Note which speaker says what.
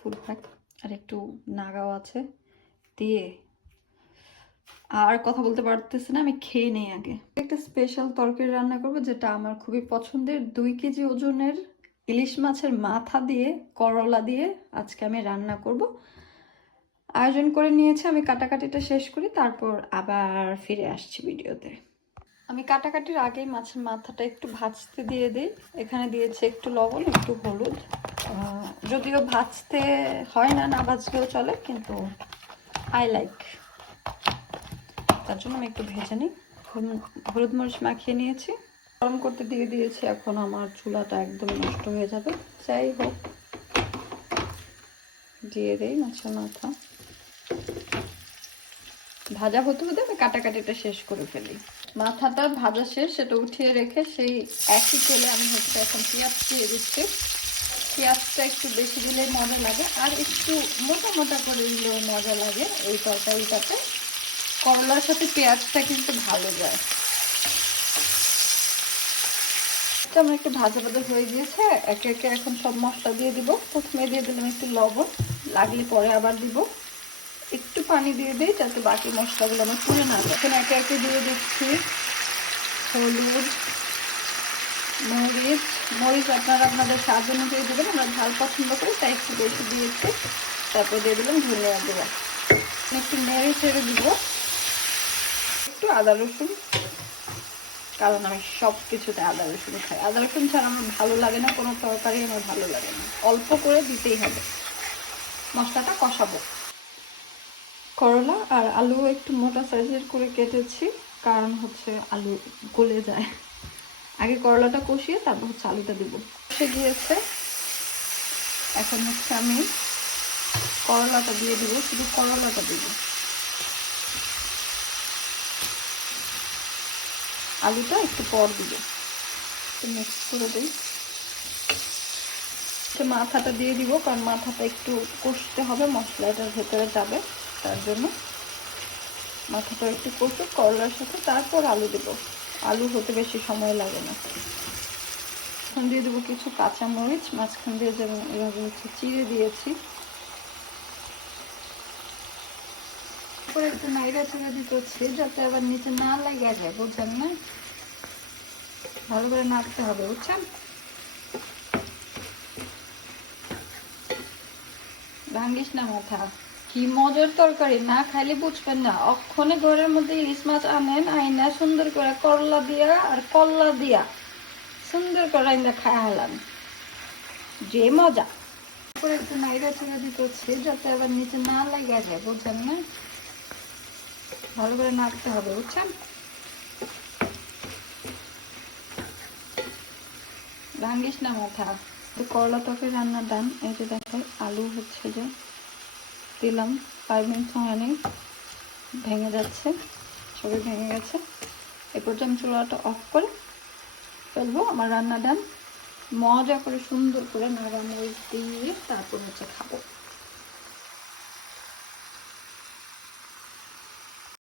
Speaker 1: ফুল pack আর একটু নাগাও আছে, দিয়ে আর কথা বলতে পারতেছি না, আমি খেয়ে নেই আগে। একটা স্পেশাল তরকারি রান্না করব, যেটা আমার খুবই পছন্দের, দুই কেজি ওজনের ইলিশ মাছের মাথা দিয়ে, করলা দিয়ে আজকে আমি রান্না করব। আয়োজন করে নিয়েছি, আমি কাটাকাটিটা শেষ করি, তারপর আবার ফিরে আসছি ভিডিওতে। আমি কাটাকাটির আগেই মাছের মাথাটা একটু ভাজতে দিয়ে দিই, এখানে দিয়েছি একটু লবণ, একটু হলুদ। যদিও ভাজতে হয় না না ভাজলেও চলে, কিন্তু আই লাইক তার জন্য আমি একটু ভেজে নিই। হলুদ- মরিচ মাখিয়ে নিয়েছি। গরম করতে দিয়ে দিয়েছি, এখন আমার চুলাটা একদম নষ্ট হয়ে যাবে। যাই হোক, দিয়ে দেই মাছের মাথা। ভাজা হতে হতে আমি কাটাকাটিটা শেষ করে ফেলি। মাথাটা ভাজা শেষ, সেটা উঠিয়ে রেখে সেই একই তেলে আমি হচ্ছে এখন পেঁয়াজ দিয়ে দিচ্ছি। পেঁয়াজটা একটু বেশি দিলে মজা লাগে। আর একটু মোটা মোটা করে দিলেও মজা লাগে এই তরকারিটাতে। করলার সাথে পেঁয়াজটা কিন্তু ভালো যায়। আমার একটু ভাজা ভাজা হয়ে গিয়েছে। একে একে এখন সব মশলা দিয়ে দিব। প্রথমে দিয়ে দিলাম একটু লবণ। লাগলে পরে আবার দিব। একটু পানি দিয়ে দিই যাতে বাকি মশলাগুলো আমার পুড়ে না এখন একে একে দিয়ে দিচ্ছি হলুদ মরিচ মরিচ আপনারা আপনাদের স্বাদ অনুযায়ী দেবেন, আমরা ঝাল পছন্দ করি, তাই একটু বেশি দিয়েছি। তারপর দিয়ে দিলাম ধনিয়া দেবো একটু নেড়ে ছেড়ে দিব। একটু আদা রসুন, কারণ আমি সব কিছুতে আদা রসুন খাই। আদা রসুন ছাড়া আমার ভালো লাগে না, কোনো তরকারি আমার ভালো লাগে না। অল্প করে দিতেই হবে। মশলাটা কষাবো। করলা আর আলু একটু মোটা সাইজের করে কেটেছি, কারণ হচ্ছে আলু গলে যায়। আগে করলাটা কষিয়ে তারপর হচ্ছে আলুটা দেবো। কষে গিয়েছে। এখন হচ্ছে আমি করলাটা দিয়ে দিব, শুধু করলাটা দিব। আলুটা একটু পর দিব। মিক্স করে দিই। মাথাটা দিয়ে দিব, কারণ মাথাটা একটু কষতে হবে, মশলাটার ভেতরে যাবে, তার জন্য মাথাটা একটু কষে করলার সাথে তারপর আলু দেব। আলু হতে বেশি সময় লাগে না। এখন দিয়ে দেবো কিছু কাঁচা মরিচ মাঝখান দিয়ে যেমন এভাবে হচ্ছে চিড়ে দিয়েছি। একটু নাইরা ছেড়ে দিতেছি যাতে আবার নিচে না লেগে যায় বুঝছেন না? ভালো করে নাড়তে হবে, বুঝছেন? ভাঙ্গিস না মাথা। কি মজার তরকারি? না খাইলে বুঝবেন না। অক্ষণে ঘরের মধ্যে ইলিশ মাছ আনেন, আইনা সুন্দর করে করলা দিয়া আর কল্লা দিয়া সুন্দর করে আইনা খায় হালান। যে মজা। তারপরে একটু নাইরা ছেড়ে দিতেছি যাতে আবার নিচে না লেগে যায়, বুঝছেন না? ভালো করে নাড়তে হবে, বুঝছেন? ভাঙ্গিস না মাথা তো করলা তরকারি রান্নার ডান এই যে দেখাই আলু হচ্ছে যে দিলাম। ফাইভ মিনিটস নেই। ভেঙে যাচ্ছে। সবই ভেঙে গেছে। এ আমি চুলাটা অফ করে ফেলব। আমার রান্না ডান মজা করে সুন্দর করে না মরিচ দিয়ে